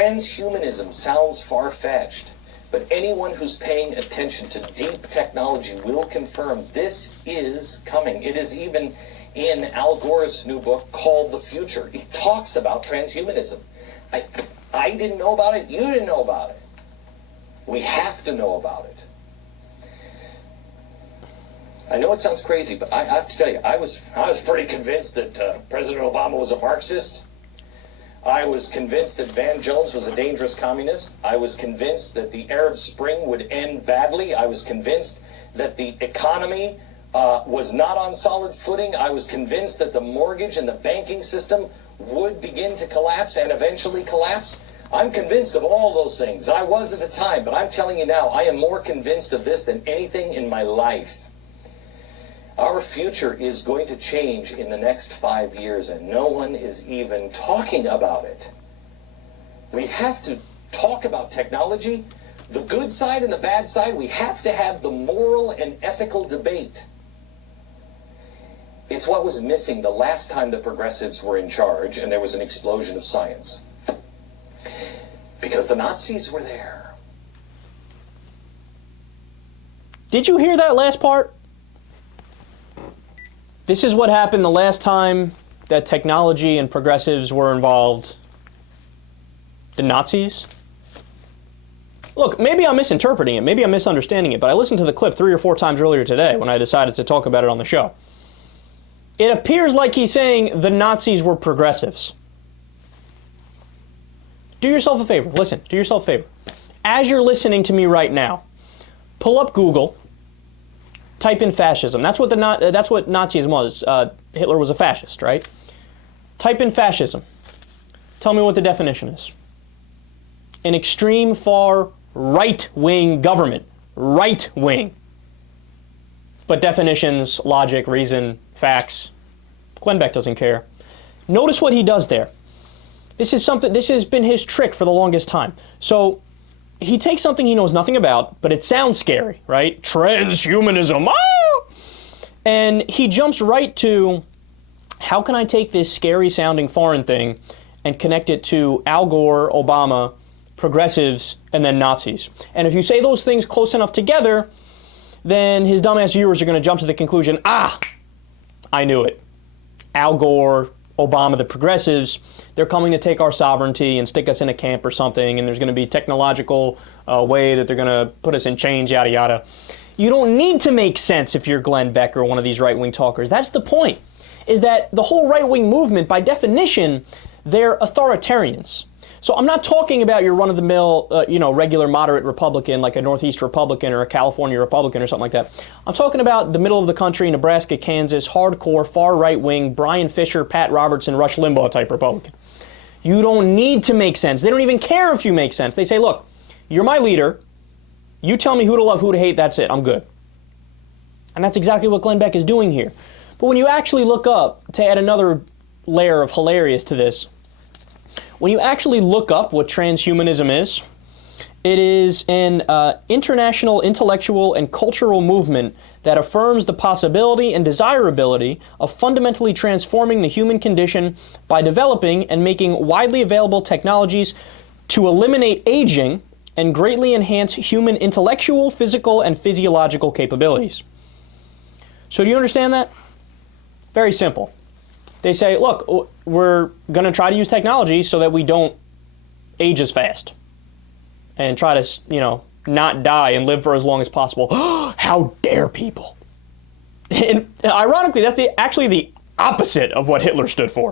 Transhumanism sounds far-fetched, but anyone who's paying attention to deep technology will confirm this is coming. It is even in Al Gore's new book called The Future. He talks about transhumanism. I didn't know about it. You didn't know about it. We have to know about it. I know it sounds crazy, but I have to tell you, I was pretty convinced that President Obama was a Marxist. I was convinced that Van Jones was a dangerous communist. I was convinced that the Arab Spring would end badly. I was convinced that the economy was not on solid footing. I was convinced that the mortgage and the banking system would begin to collapse and eventually collapse. I'm convinced of all those things. I was at the time, but I'm telling you now, I am more convinced of this than anything in my life. Our future is going to change in the next 5 years, and no one is even talking about it. We have to talk about technology, the good side and the bad side. We have to have the moral and ethical debate. It's what was missing the last time the progressives were in charge and there was an explosion of science. Because the Nazis were there. Did you hear that last part? This is what happened the last time that technology and progressives were involved. The Nazis? Look, maybe I'm misinterpreting it, maybe I'm misunderstanding it, but I listened to the clip 3 or 4 times earlier today when I decided to talk about it on the show. It appears like he's saying the Nazis were progressives. Do yourself a favor. Listen, do yourself a favor. As you're listening to me right now, pull up Google, type in fascism. That's what Nazism was. Hitler was a fascist, right? Type in fascism. Tell me what the definition is. An extreme far right-wing government. Right-wing. But definitions, logic, reason, facts. Glenn Beck doesn't care. Notice what he does there. This has been his trick for the longest time. So he takes something he knows nothing about, but it sounds scary, right? Transhumanism, ah! And he jumps right to, how can I take this scary sounding foreign thing and connect it to Al Gore, Obama, progressives, and then Nazis? And if you say those things close enough together, then his dumbass viewers are going to jump to the conclusion, I knew it. Al Gore, Obama, the progressives, they're coming to take our sovereignty and stick us in a camp or something, and there's going to be technological way that they're going to put us in chains, yada, yada. You don't need to make sense if you're Glenn Beck or one of these right-wing talkers. That's the point, is that the whole right-wing movement, by definition, they're authoritarians. So I'm not talking about your run-of-the-mill, regular moderate Republican, like a Northeast Republican or a California Republican or something like that. I'm talking about the middle of the country, Nebraska, Kansas, hardcore, far right-wing, Brian Fisher, Pat Robertson, Rush Limbaugh type Republican. You don't need to make sense. They don't even care if you make sense. They say, look, you're my leader. You tell me who to love, who to hate, that's it. I'm good. And that's exactly what Glenn Beck is doing here. But when you actually look up, to add another layer of hilarious to this, when you actually look up what transhumanism is, it is an international intellectual and cultural movement that affirms the possibility and desirability of fundamentally transforming the human condition by developing and making widely available technologies to eliminate aging and greatly enhance human intellectual, physical, and physiological capabilities. So do you understand that? Very simple. They say, look, we're going to try to use technology so that we don't age as fast and try to, not die and live for as long as possible. How dare people? And ironically, that's actually the opposite of what Hitler stood for.